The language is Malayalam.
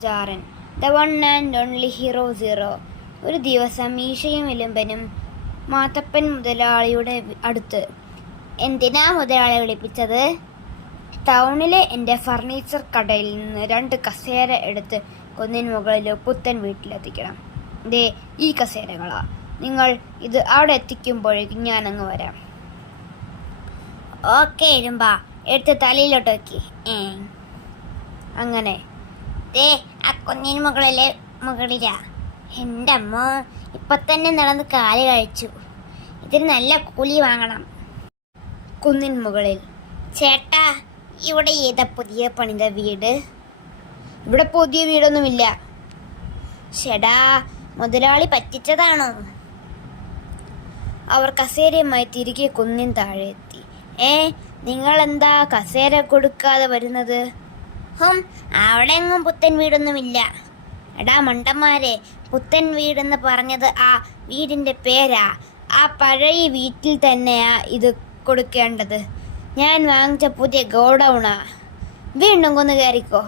Jaran, the one and only hero zero. ഒരു ദിവസം മീശയും ഇലുമ്പനും മാത്തപ്പൻ മുതലാളിയുടെ അടുത്ത്. എന്തിനാ മുതലാളി വിളിപ്പിച്ചത്? ടൗണിലെ എൻ്റെ ഫർണിച്ചർ കടയിൽ നിന്ന് 2 കസേര എടുത്ത് കുന്നിൻ മുകളിൽ പുത്തൻ വീട്ടിലെത്തിക്കണം. ദേ ഈ കസേരകളാ. നിങ്ങൾ ഇത് അവിടെ എത്തിക്കുമ്പോഴേക്കും ഞാനങ്ങ് വരാം. ഓക്കെ ഇരുമ്പാ, എടുത്ത് തലയിലോട്ട് വെക്കി. അങ്ങനെ ദേ ആ കുന്നിൻ മുകളിലാ. എൻ്റെ അമ്മ, ഇപ്പൊ തന്നെ നടന്ന് കാല് കഴിച്ചു. ഇതിന് നല്ല കൂലി വാങ്ങണം. കുന്നിൻ മുകളിൽ. ചേട്ടാ, ഇവിടെ ഏതാ പുതിയ പണിത വീട്? ഇവിടെ പുതിയ വീടൊന്നുമില്ല. ചേടാ, മുതലാളി പറ്റിച്ചതാണോ? അവർ കസേരയുമായി തിരികെ കുന്നിൻ താഴെ എത്തി. നിങ്ങളെന്താ കസേര കൊടുക്കാതെ വരുന്നത്? അവിടെ എങ്ങും പുത്തൻ വീടൊന്നുമില്ല. എടാ മണ്ടന്മാരെ, പുത്തൻ വീടെന്ന് പറഞ്ഞത് ആ വീടിൻ്റെ പേരാ. ആ പഴയ വീട്ടിൽ തന്നെയാ ഇത് കൊടുക്കേണ്ടത്. ഞാൻ വാങ്ങിച്ച പുതിയ ഗോഡൗണാ. വീണ്ടും കൊന്നു കയറിക്കോ.